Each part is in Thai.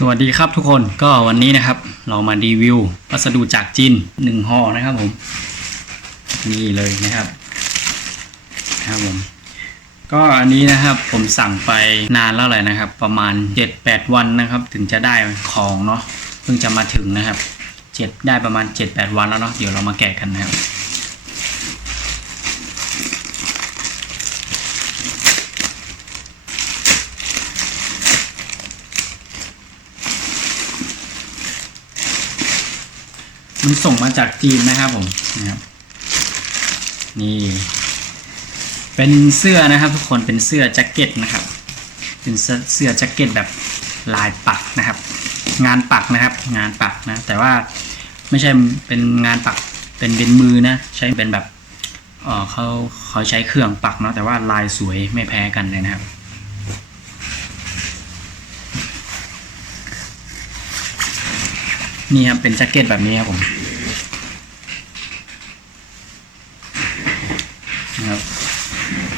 สวัสดีครับทุกคนก็วันนี้นะครับ เรามารีวิววัสดุจากจีนหนึ่งห่อนะครับผม นี่เลยนะครับนะครับผมก็อันนี้นะครับผมสั่งไปนานแล้วแหละนะครับ ประมาณ 7-8 วันนะครับ ถึงจะได้ของเนาะเพิ่งจะมาถึงนะครับเจ็ดได้ประมาณ 7-8 วันแล้วเนาะเดี๋ยวเรามาแกะกันนะครับ มันส่งมาจากจีนนะครับผมนะครับนี่ เป็นเสื้อนะครับ ทุกคนเป็นเสื้อแจ็คเก็ตนะครับ เป็นเสื้อเสื้อแจ็คเก็ตแบบลายปักนะครับ งานปักนะครับ งานปักนะ แต่ว่าไม่ใช่เป็นงานปักเป็นเป็นมือนะ ใช้เป็นแบบเออเขาเขาใช้เครื่องปักเนาะแต่ว่าลายสวยไม่แพ้กันเลยนะครับ นี่ครับเป็นแจ็คเก็ตแบบนี้ครับผมนะครับ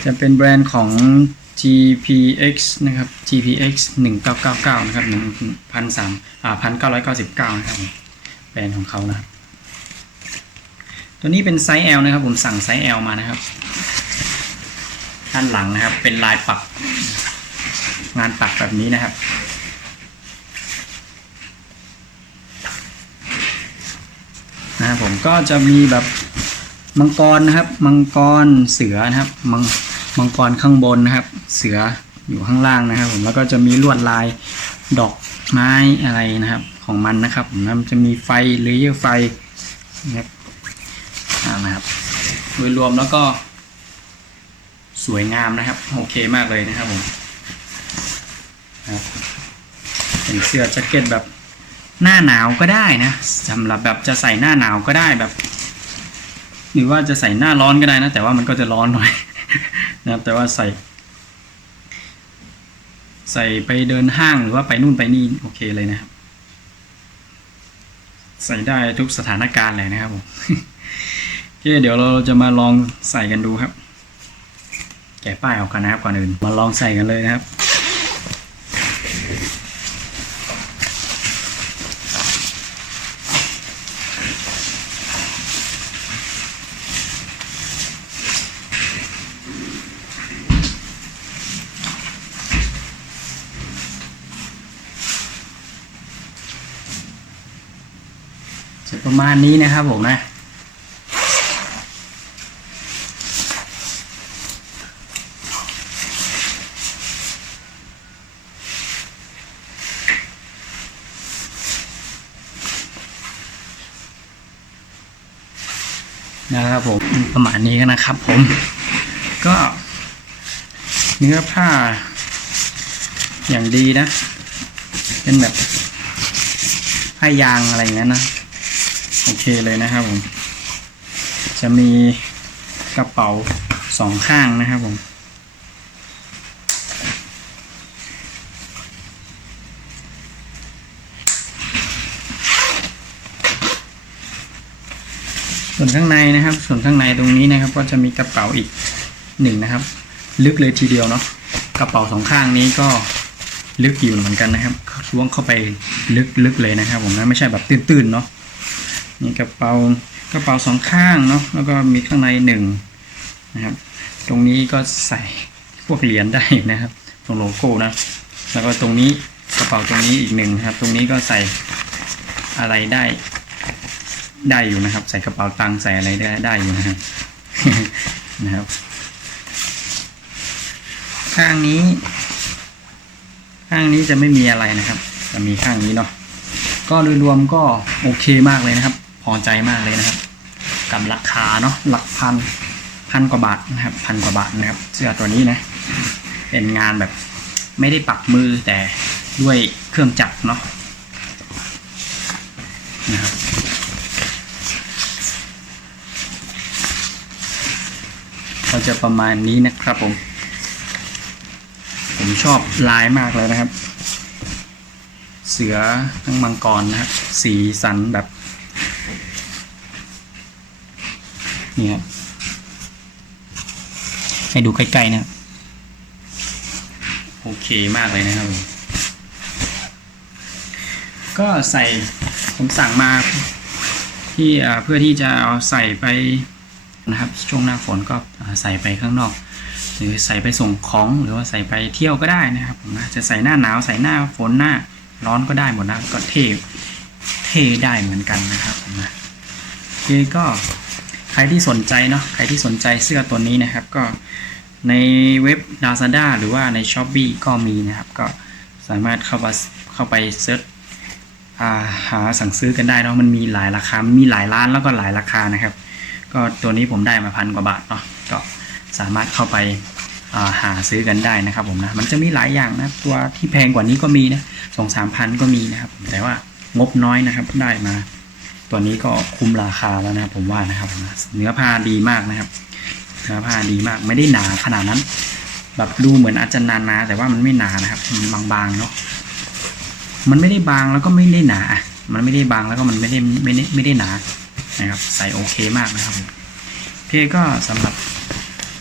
จะเป็นแบรนด์ของ GPX นะครับ GPX 1999 นะครับ1,300อ่า1,999 นะครับแบรนด์ของเขานะครับ ตัวนี้เป็นไซส์ L นะครับ ผมสั่งไซส์ L มานะครับ ด้านหลังนะครับเป็นลายปัก งานปักแบบนี้นะครับ นะครับผมก็จะมีแบบมังกรนะครับ มังกรเสือนะครับ มังมังกรข้างบนนะครับ เสืออยู่ข้างล่างนะครับ ผมแล้วก็จะมีลวดลายดอกไม้อะไรนะครับ ของมันนะครับผมแล้วมันจะมีไฟเลเยอร์ไฟนะครับนะครับโดยรวมแล้วก็สวยงามนะครับ โอเคมากเลยนะครับผมนะครับเป็นเสื้อแจ็คเก็ตแบบ หน้าหนาวก็ได้นะสำหรับแบบจะใส่หน้าหนาวก็ได้แบบ หรือว่าจะใส่หน้าร้อนก็ได้นะ แต่ว่ามันก็จะร้อนหน่อยนะครับแต่ว่าใส่ ใส่ไปเดินห้างหรือว่าไปนู่นไปนี่โอเคเลยนะครับ ใส่ได้ทุกสถานการณ์เลยนะครับผมโอเคเดี๋ยวเราจะมาลองใส่กันดูครับ แกะป้ายออกกันนะครับก่อนอื่นมาลองใส่กันเลยนะครับ จะประมาณนี้นะครับผมนะนะครับผมประมาณนี้กันนะครับ ผม ก็เนื้อผ้า อย่างดีนะ เป็นแบบผ้ายางอะไรอย่างนั้นนะ อเคเลยนะครับผม จะมีกระเป๋าสองข้างนะครับผมส่วนข้างในนะครับ ส่วนข้างในตรงนี้นะครับ ก็จะมีกระเป๋าอีกหนึ่งนะครับ ลึกเลยทีเดียวเนาะกระเป๋าสองข้างนี้ก็ลึกอยู่เหมือนกันนะครับล้วงเข้าไปลึกๆเลยนะครับ ผมนะไม่ใช่แบบตื้นๆเนาะ นี่กระเป๋ากระเป๋าสองข้างเนาะแล้วก็มีข้างในหนึ่งนะครับ ตรงนี้ก็ใส่พวกเหรียญได้นะครับตรงโลโก้นะแล้วก็ตรงนี้กระเป๋าตรงนี้อีกหนึ่งนะครับ ตรงนี้ก็ใส่อะไรได้ได้อยู่นะครับ ใส่กระเป๋าตังค์ใส่อะไรได้ได้อยู่นะครับนะครับ ข้างนี้ ข้างนี้จะไม่มีอะไรนะครับ จะมีข้างนี้เนาะก็โดยรวมก็โอเคมากเลยนะครับ อใจมากเลยนะครับ กับราคาเนาะหลักพันพันกว่าบาทนะครับพันกว่าบาทนะครับเสื้อตัวนี้นะ เป็นงานแบบไม่ได้ปักมือแต่ด้วยเครื่องจักรเนาะนะครับก็จะประมาณนี้นะครับผม ผมชอบลายมากเลยนะครับ เสือทั้งมังกรนะครับ สีสันแบบ นี่ครับให้ดูใกล้ๆนะครับโอเคมากเลยนะครับผมก็ใส่ผมสั่งมาที่เพื่อที่จะเอาใส่ไปนะครับช่วงหน้าฝนก็ใส่ไปข้างนอก หรือใส่ไปส่งของหรือว่าใส่ไปเที่ยวก็ได้นะครับผมนะจะใส่หน้าหนาวใส่หน้าฝนหน้าร้อนก็ได้หมดนะก็เท่เท่ได้เหมือนกันนะครับผมนะโอเคก็ ใครที่สนใจเนาะใครที่สนใจเสื้อตัวนี้นะครับ ก็ในเว็บ Lazada หรือว่าใน s h อ p e e ก็มีนะครับ ก็สามารถเข้าไปเข้าไปเซิร์ชาหาสั่งซื้อกันได้เนาะมันมีหลายราคา มีหลายร้านแล้วก็หลายราคานะครับ ก็ตัวนี้ผมได้มาพันกว่าบาทเนาะก็สามารถเข้าไปาหาซื้อกันได้นะครับผมนะมันจะมีหลายอย่างนะตัวที่แพงกว่านี้ก็มีนะสองสามพันก็มีนะครับ แต่ว่างบน้อยนะครับได้มา ตัวนี้ก็คุ้มราคาแล้วนะครับผมว่านะครับ เนื้อผ้าดีมากนะครับ เนื้อผ้าดีมากไม่ได้หนาขนาดนั้น แบบดูเหมือนอาจจะหนาแต่ว่ามันไม่หนานะครับมันบางๆเนาะมันไม่ได้บางแล้วก็ไม่ได้หนา มันไม่ได้บางแล้วก็มันไม่ได้ไม่ได้ไม่ได้หนานะครับ ใส่โอเคมากนะครับผมโอเคก็สำหรับ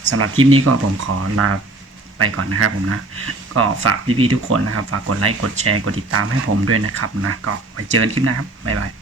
สำหรับคลิปนี้ก็ผมขอลาไปก่อนนะครับผมนะ ก็ฝากพี่ๆทุกคนนะครับ ฝากกดไลค์กดแชร์กดติดตามให้ผมด้วยนะครับนะก็ไปเจอกันคลิปหน้าครับบ๊ายบาย